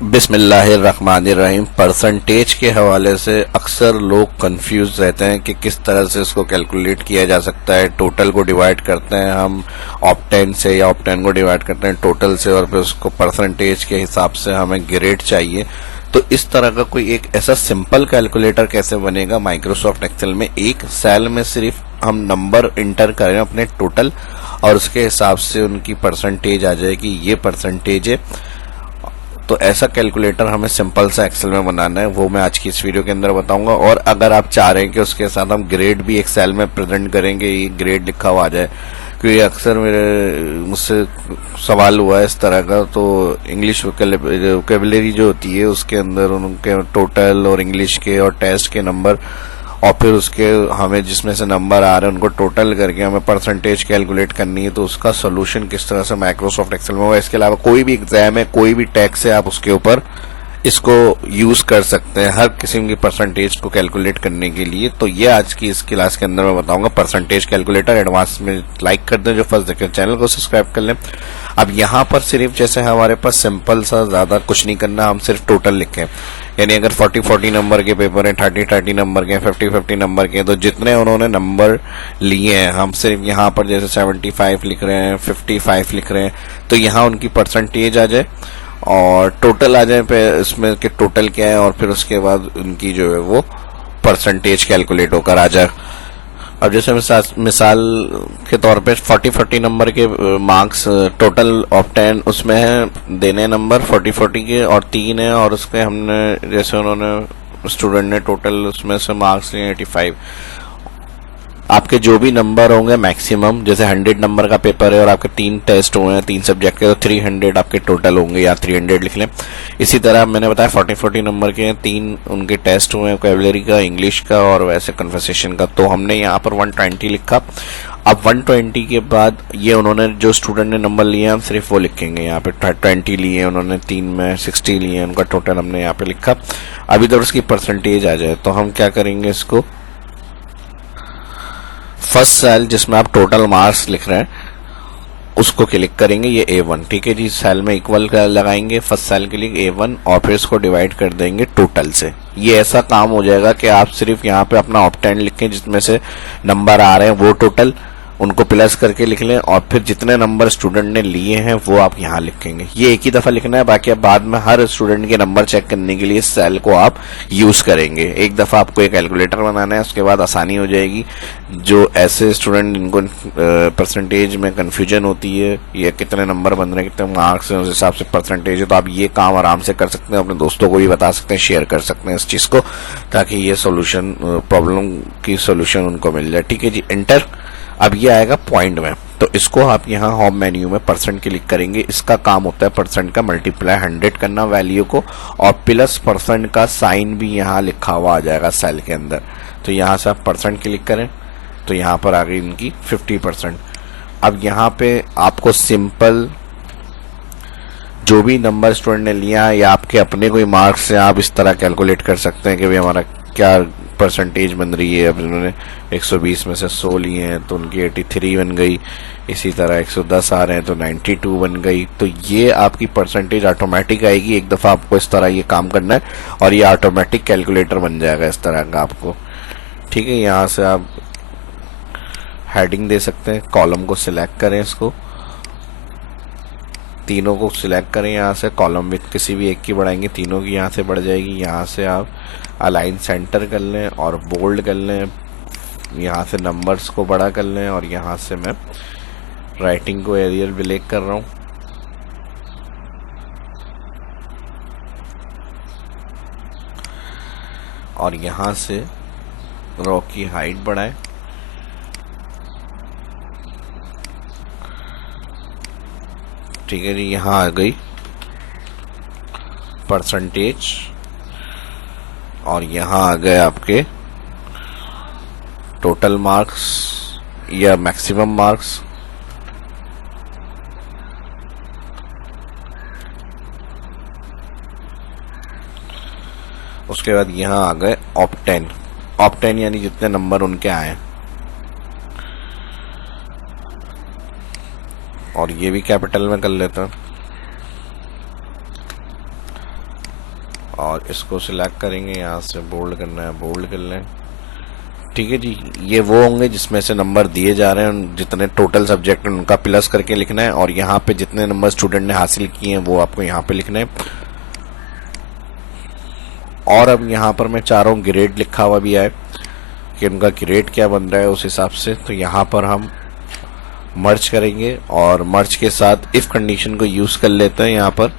बिस्मिल्लाहिर्रहमानिर्रहीम। परसेंटेज के हवाले से अक्सर लोग कंफ्यूज रहते हैं कि किस तरह से इसको कैलकुलेट किया जा सकता है। टोटल को डिवाइड करते हैं हम ऑप्टेन से या ऑप्टेन को डिवाइड करते हैं टोटल से और फिर उसको परसेंटेज के हिसाब से हमें ग्रेड चाहिए। तो इस तरह का कोई एक ऐसा सिंपल कैलकुलेटर कैसे बनेगा माइक्रोसॉफ्ट एक्सेल में। एक सेल में सिर्फ हम नंबर इंटर करें अपने टोटल और उसके हिसाब से उनकी परसेंटेज आ जाएगी, ये परसेंटेज है। तो ऐसा कैलकुलेटर हमें सिंपल सा एक्सेल में बनाना है, वो मैं आज की इस वीडियो के अंदर बताऊंगा। और अगर आप चाह रहे हैं कि उसके साथ हम ग्रेड भी एक सेल में प्रेजेंट करेंगे, ये ग्रेड लिखा हुआ आ जाए, क्योंकि अक्सर मुझसे सवाल हुआ है इस तरह का। तो इंग्लिश वोकेबलरी जो होती है उसके अंदर उनके टोटल और इंग्लिश के और टेस्ट के नंबर और फिर उसके हमें जिसमें से नंबर आ रहे हैं उनको टोटल करके हमें परसेंटेज कैलकुलेट करनी है। तो उसका सोल्यूशन किस तरह से माइक्रोसॉफ्ट एक्सेल में होगा। इसके अलावा कोई भी एग्जाम है, कोई भी टैक्स है, आप उसके ऊपर इसको यूज कर सकते हैं हर किस्म की परसेंटेज को कैलकुलेट करने के लिए। तो ये आज की इस क्लास के अंदर मैं बताऊंगा परसेंटेज कैलकुलेटर। एडवांस में लाइक कर दें जो फर्स्ट देखें, चैनल को सब्सक्राइब कर लें। अब यहाँ पर सिर्फ जैसे हमारे पास सिंपल सा, ज्यादा कुछ नहीं करना, हम सिर्फ टोटल लिखें। यानी अगर 40-40 नंबर के पेपर हैं, 30-30 नंबर के, 50-50 नंबर के, तो जितने उन्होंने नंबर लिए हैं हम सिर्फ यहाँ पर जैसे 75 लिख रहे हैं, 55 लिख रहे हैं, तो यहाँ उनकी परसेंटेज आ जाए और टोटल आ जाए पे इसमें कि टोटल क्या है और फिर उसके बाद उनकी जो है वो परसेंटेज कैलकुलेट होकर आ जाए। अब जैसे मिसाल के तौर पे 40-40 नंबर के मार्क्स टोटल ऑफ 10 उसमें है देने नंबर 40-40 के और 3 है, और उसके हमने जैसे उन्होंने स्टूडेंट ने टोटल उसमें से मार्क्स लिए 85। आपके जो भी नंबर होंगे मैक्सिमम, जैसे 100 नंबर का पेपर है और आपके 3 टेस्ट हुए हैं 3 सब्जेक्ट के, तो 300 आपके टोटल होंगे या 300 लिख लें। इसी तरह मैंने बताया 40-40 नंबर के 3 उनके टेस्ट हुए हैं, वोकैबुलरी का, इंग्लिश का और वैसे कन्वर्सेशन का, तो हमने यहाँ पर 120 लिखा। अब 120 के बाद ये उन्होंने जो स्टूडेंट ने नंबर लिए हम सिर्फ वो लिखेंगे। यहाँ पे 20 लिए उन्होंने, 3 में 60 लिए उनका टोटल हमने यहाँ पे लिखा। अब इधर उसकी परसेंटेज आ जाए तो हम क्या करेंगे, इसको फर्स्ट सेल जिसमें आप टोटल मार्क्स लिख रहे हैं उसको क्लिक करेंगे, ये A1, ठीक है जी। सेल में इक्वल लगाएंगे फर्स्ट सेल के लिए A1 और फिर इसको डिवाइड कर देंगे टोटल से। ये ऐसा काम हो जाएगा कि आप सिर्फ यहाँ पे अपना ऑप्टेंड लिखें जिसमें से नंबर आ रहे हैं वो टोटल उनको प्लस करके लिख लें और फिर जितने नंबर स्टूडेंट ने लिए हैं वो आप यहाँ लिखेंगे। ये एक ही दफा लिखना है, बाकी अब बाद में हर स्टूडेंट के नंबर चेक करने के लिए सेल को आप यूज करेंगे। एक दफा आपको एक कैलकुलेटर बनाना है, उसके बाद आसानी हो जाएगी। जो ऐसे स्टूडेंट जिनको परसेंटेज में कंफ्यूजन होती है, ये कितने नंबर बन रहे हैं, कितने मार्क्स हैं, उस हिसाब से परसेंटेज है, तो आप ये काम आराम से कर सकते हैं, अपने दोस्तों को भी बता सकते हैं, शेयर कर सकते हैं इस चीज को, ताकि ये सोल्यूशन प्रॉब्लम की सोल्यूशन उनको मिल जाए। ठीक है जी, एंटर। अब ये आएगा पॉइंट में, तो इसको आप यहाँ होम मेन्यू में परसेंट क्लिक करेंगे। इसका काम होता है परसेंट का मल्टीप्लाई 100 करना वैल्यू को, और प्लस परसेंट का साइन भी यहाँ लिखा हुआ आ जाएगा सेल के अंदर। तो यहाँ से आप परसेंट क्लिक करें तो यहाँ पर आ गई इनकी 50%। अब यहाँ पे आपको सिंपल जो भी नंबर स्टूडेंट ने लिया या आपके अपने कोई मार्क्स से आप इस तरह कैलकुलेट कर सकते हैं कि भाई हमारा क्या परसेंटेज बन रही है। अब इन्होंने 120 में से 100 लिए हैं तो उनकी 83 बन गई, इसी तरह 110 आ रहे हैं तो 92 बन गई। तो ये आपकी परसेंटेज ऑटोमेटिक आएगी। एक दफा आपको इस तरह ये काम करना है और ये ऑटोमेटिक कैलकुलेटर बन जाएगा इस तरह का आपको। ठीक है, यहाँ से आप हेडिंग दे सकते हैं, कॉलम को सिलेक्ट करें, इसको तीनों को सिलेक्ट करें, यहाँ से कॉलम विथ किसी भी एक की बढ़ाएंगे, तीनों की यहाँ से बढ़ जाएगी। यहाँ से आप अलाइन सेंटर कर लें और बोल्ड कर लें, यहाँ से नंबर्स को बड़ा कर लें और यहाँ से मैं राइटिंग को एरियल ब्लैक कर रहा हूँ। और यहाँ से रो की हाइट बढ़ाएं। ठीक है जी, यहाँ आ गई परसेंटेज और यहाँ आ गए आपके टोटल मार्क्स या मैक्सिमम मार्क्स। उसके बाद यहाँ आ गए ऑप्टेन यानी जितने नंबर उनके आए। और ये भी कैपिटल में कर लेता हूं। और इसको सिलेक्ट करेंगे, यहाँ से बोल्ड करना है बोल्ड कर लें। ठीक है जी, ये वो होंगे जिसमें से नंबर दिए जा रहे हैं, जितने टोटल सब्जेक्ट हैं उनका प्लस करके लिखना है, और यहाँ पे जितने नंबर स्टूडेंट ने हासिल किए हैं वो आपको यहाँ पे लिखना है। और अब यहाँ पर मैं चाह रहा हूँ ग्रेड लिखा हुआ भी आए कि उनका ग्रेड क्या बन रहा है उस हिसाब से। तो यहाँ पर हम मर्ज करेंगे और मर्ज के साथ इफ कंडीशन को यूज कर लेते हैं। यहाँ पर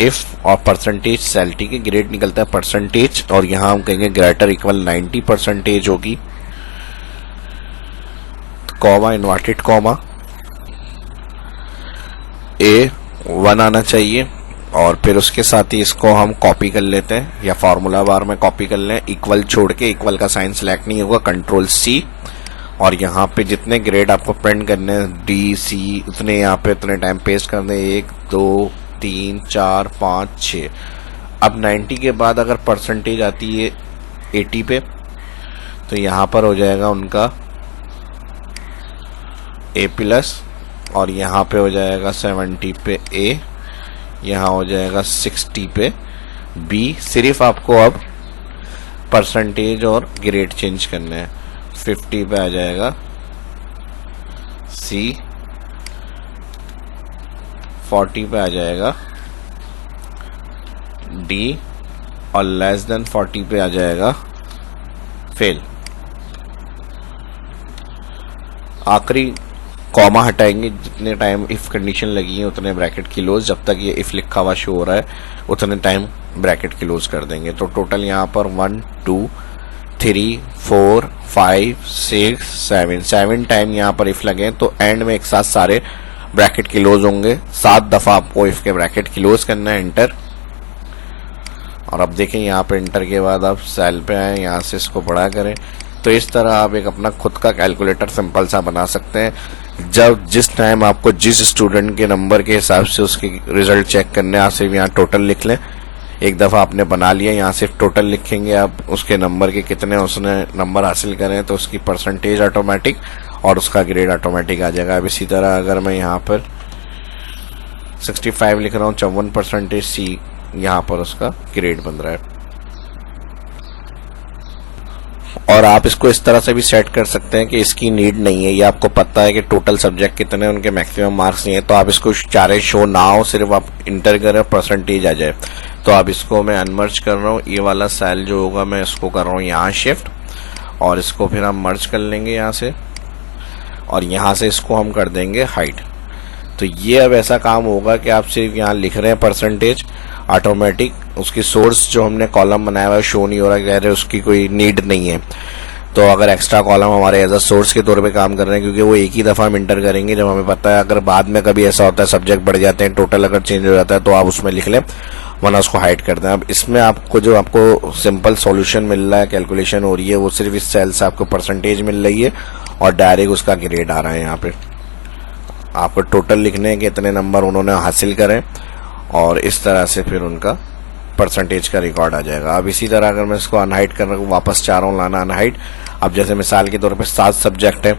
इफ और परसेंटेज सैलरी के ग्रेड निकलता है परसेंटेज, और यहाँ हम कहेंगे ग्रेटर इक्वल 90% होगी, कॉमा इन्वर्टेड कॉमा A1 आना चाहिए, और फिर उसके साथ ही इसको हम कॉपी कर लेते हैं या फार्मूला बार में कॉपी कर लें। इक्वल छोड़ के, इक्वल का साइन सेलेक्ट नहीं होगा, कंट्रोल-C, और यहाँ पे जितने ग्रेड आपको प्रिंट करने हैं D, C उतने यहाँ पे उतने टाइम पेस्ट करने, 1 2 3 4 5 6। अब 90 के बाद अगर परसेंटेज आती है 80 पे, तो यहाँ पर हो जाएगा उनका A+, और यहाँ पे हो जाएगा 70 पे A, यहाँ हो जाएगा 60 पे B। सिर्फ आपको अब परसेंटेज और ग्रेड चेंज करने हैं। 50 पे आ जाएगा C, 40 पे आ जाएगा D, और लेस देन 40 पे आ जाएगा फेल। आखिरी कॉमा हटाएंगे, जितने टाइम इफ कंडीशन लगी है उतने ब्रैकेट क्लोज, जब तक ये इफ लिखा हुआ शो हो रहा है उतने टाइम ब्रैकेट क्लोज कर देंगे। तो टोटल यहाँ पर 1 2 3 4 5 6 7 टाइम यहाँ पर इफ लगे, तो एंड में एक साथ सारे ब्रैकेट क्लोज होंगे। 7 दफा आपको इफ के ब्रैकेट क्लोज करना है, एंटर। और अब देखें यहाँ पे एंटर के बाद आप सेल पे आए, यहाँ से इसको बड़ा करें। तो इस तरह आप एक अपना खुद का कैलकुलेटर सिंपल सा बना सकते हैं। जब जिस टाइम आपको जिस स्टूडेंट के नंबर के हिसाब से उसके रिजल्ट चेक करने, आप सिर्फ यहाँ टोटल लिख लें। एक दफ़ा आपने बना लिया, यहाँ सिर्फ टोटल लिखेंगे आप, उसके नंबर के कितने उसने नंबर हासिल करें तो उसकी परसेंटेज ऑटोमेटिक और उसका ग्रेड ऑटोमेटिक आ जाएगा। अब इसी तरह अगर मैं यहाँ पर 65 लिख रहा हूँ, 54% C यहाँ पर उसका ग्रेड बन रहा है। और आप इसको इस तरह से भी सेट कर सकते हैं कि इसकी नीड नहीं है, ये आपको पता है कि टोटल सब्जेक्ट कितने हैं, उनके मैक्सिमम मार्क्स नहीं है, तो आप इसको चारे शो ना हो, सिर्फ आप इंटर करें परसेंटेज आ जाए। तो अब इसको मैं अनमर्ज कर रहा हूँ, ये वाला सेल जो होगा मैं इसको कर रहा हूँ यहाँ शिफ्ट, और इसको फिर हम मर्ज कर लेंगे यहाँ से, और यहाँ से इसको हम कर देंगे हाइड। तो ये अब ऐसा काम होगा कि आप सिर्फ यहाँ लिख रहे हैं परसेंटेज, ऑटोमेटिक उसकी सोर्स जो हमने कॉलम बनाया हुआ है शो नहीं हो रहा, कह रहे उसकी कोई नीड नहीं है। तो अगर एक्स्ट्रा कॉलम हमारे एज अ सोर्स के तौर पे काम कर रहे हैं, क्योंकि वो एक ही दफ़ा हम इंटर करेंगे जब हमें पता है। अगर बाद में कभी ऐसा होता है सब्जेक्ट बढ़ जाते हैं, टोटल अगर चेंज हो जाता है, तो आप उसमें लिख लें, वरना उसको हाइड कर दें। अब इसमें आपको जो आपको सिंपल सॉल्यूशन मिल रहा है, कैलकुलेशन हो रही है, वो सिर्फ इस सेल से आपको परसेंटेज मिल रही है और डायरेक्ट उसका ग्रेड आ रहा है। यहाँ पे आपको टोटल लिखने हैं कि इतने नंबर उन्होंने हासिल करें, और इस तरह से फिर उनका परसेंटेज का रिकॉर्ड आ जाएगा। अब इसी तरह अगर मैं इसको अनहाइड करने को वापस चाह रहा हूँ लाना अनहाइड, अब जैसे मिसाल के तौर पे 7 सब्जेक्ट है,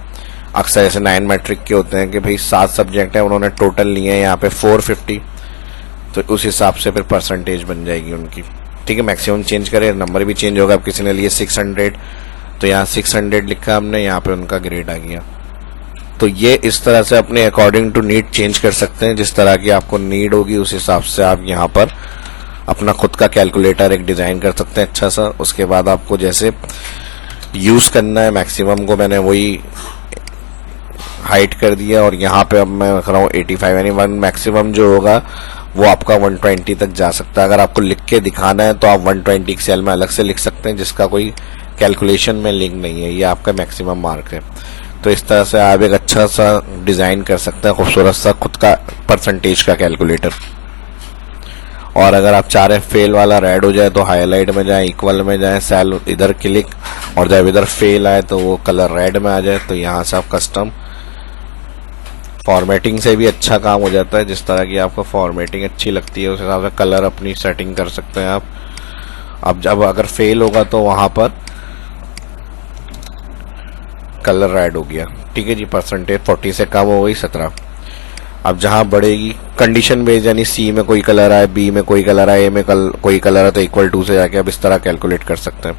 अक्सर ऐसे 9 मैट्रिक के होते हैं कि भाई 7 सब्जेक्ट है, उन्होंने टोटल लिए हैं यहाँ पे 450, तो उस हिसाब से फिर परसेंटेज बन जाएगी उनकी। ठीक है, मैक्सिमम चेंज करें, नंबर भी चेंज होगा। अब किसी ने लिए 600, तो यहाँ 600 लिखा हमने, यहाँ पे उनका ग्रेड आ गया। तो ये इस तरह से अपने अकॉर्डिंग टू नीड चेंज कर सकते हैं, जिस तरह की आपको नीड होगी उस हिसाब से आप यहाँ पर अपना खुद का कैलकुलेटर एक डिज़ाइन कर सकते हैं अच्छा सा। उसके बाद आपको जैसे यूज़ करना है, मैक्सिमम को मैंने वही हाइड कर दिया, और यहाँ पे अब मैं रख रहा हूँ 85, यानी 1 मैक्सिमम जो होगा वो आपका 120 तक जा सकता है। अगर आपको लिख के दिखाना है तो आप 120 सेल में अलग से लिख सकते हैं, जिसका कोई कैलकुलेशन में लिंक नहीं है, ये आपका मैक्सिमम मार्क है। तो इस तरह से आप एक अच्छा सा डिज़ाइन कर सकते हैं, खूबसूरत सा खुद का परसेंटेज का कैलकुलेटर। और अगर आप चाह रहे हैं फेल वाला रेड हो जाए तो हाईलाइट में जाएं, इक्वल में जाएं, सेल इधर क्लिक, और जब इधर फेल आए तो वो कलर रेड में आ जाए, तो यहाँ से आप कस्टम फॉर्मेटिंग से भी अच्छा काम हो जाता है। जिस तरह की आपको फॉर्मेटिंग अच्छी लगती है उस हिसाब से कलर अपनी सेटिंग कर सकते हैं आप। अब जब अगर फेल होगा तो वहाँ पर कलर रेड हो गया। ठीक है जी, परसेंटेज 40 से कम हो गई 17। अब जहां बढ़ेगी कंडीशन बेस्ड, यानी सी में कोई कलर आए, बी में कोई कलर आए, ए में कोई कलर है, तो इक्वल टू से जाके आप इस तरह कैलकुलेट कर सकते हैं।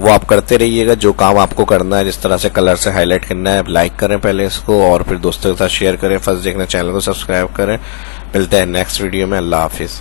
वो आप करते रहिएगा, जो काम आपको करना है, जिस तरह से कलर से हाईलाइट करना है, आप लाइक करें पहले इसको और फिर दोस्तों के साथ शेयर करें। फर्स्ट देखना चैनल को सब्सक्राइब करें। मिलते हैं नेक्स्ट वीडियो में। अल्लाह हाफिज।